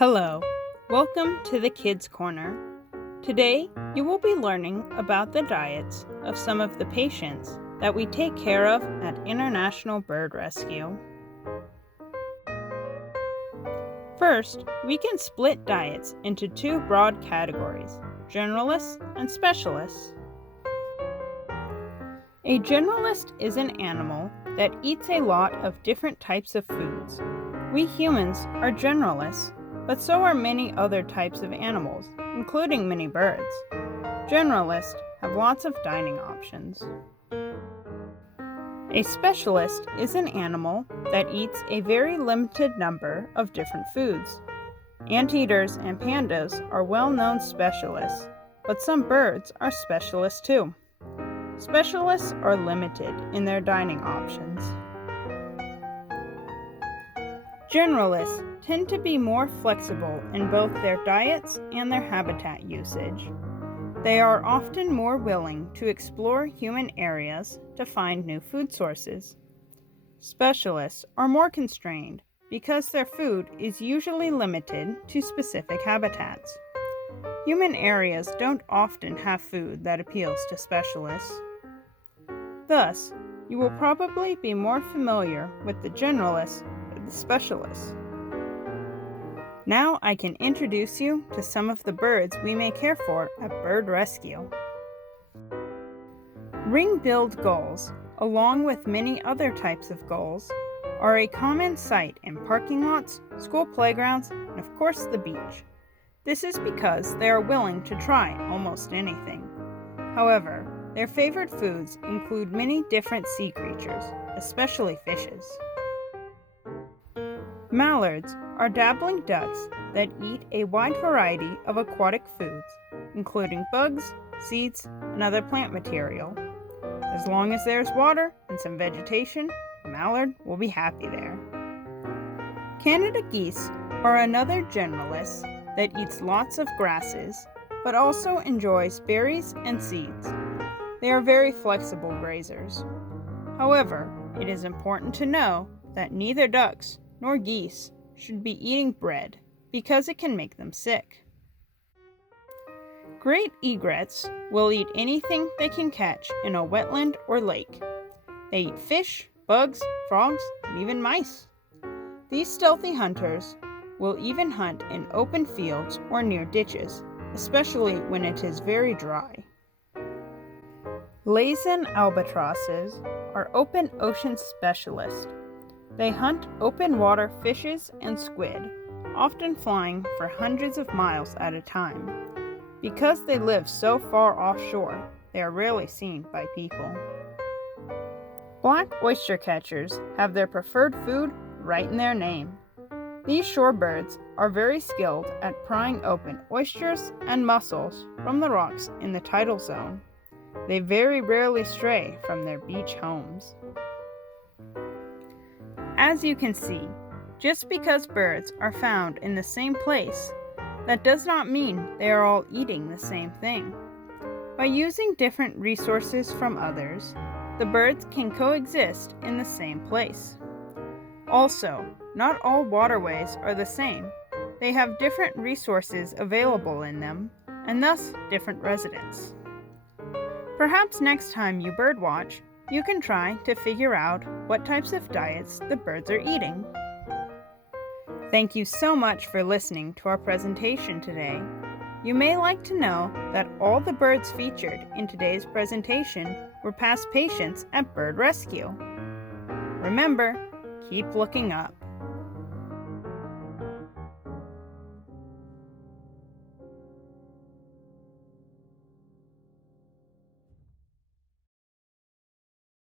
Hello, welcome to the Kids Corner. Today, you will be learning about the diets of some of the patients that we take care of at International Bird Rescue. First, we can split diets into two broad categories, generalists and specialists. A generalist is an animal that eats a lot of different types of foods. We humans are generalists, but so are many other types of animals, including many birds. Generalists have lots of dining options. A specialist is an animal that eats a very limited number of different foods. Anteaters and pandas are well-known specialists, but some birds are specialists too. Specialists are limited in their dining options. Generalists tend to be more flexible in both their diets and their habitat usage. They are often more willing to explore human areas to find new food sources. Specialists are more constrained because their food is usually limited to specific habitats. Human areas don't often have food that appeals to specialists. Thus, you will probably be more familiar with the generalists than the specialists. Now I can introduce you to some of the birds we may care for at Bird Rescue. Ring-billed gulls, along with many other types of gulls, are a common sight in parking lots, school playgrounds, and of course the beach. This is because they are willing to try almost anything. However, their favorite foods include many different sea creatures, especially fishes. Mallards are dabbling ducks that eat a wide variety of aquatic foods, including bugs, seeds, and other plant material. As long as there's water and some vegetation, a mallard will be happy there. Canada geese are another generalist that eats lots of grasses, but also enjoys berries and seeds. They are very flexible grazers. However, it is important to know that neither ducks nor geese should be eating bread because it can make them sick. Great egrets will eat anything they can catch in a wetland or lake. They eat fish, bugs, frogs, and even mice. These stealthy hunters will even hunt in open fields or near ditches, especially when it is very dry. LAYSAN albatrosses are open ocean specialists. They hunt open water fishes and squid, often flying for hundreds of miles at a time. Because they live so far offshore, they are rarely seen by people. Black oystercatchers have their preferred food right in their name. These shorebirds are very skilled at prying open oysters and mussels from the rocks in the tidal zone. They very rarely stray from their beach homes. As you can see, just because birds are found in the same place, that does not mean they are all eating the same thing. By using different resources from others, the birds can coexist in the same place. Also, not all waterways are the same. They have different resources available in them, and thus different residents. Perhaps next time you birdwatch, you can try to figure out what types of diets the birds are eating. Thank you so much for listening to our presentation today. You may like to know that all the birds featured in today's presentation were past patients at Bird Rescue. Remember, keep looking up.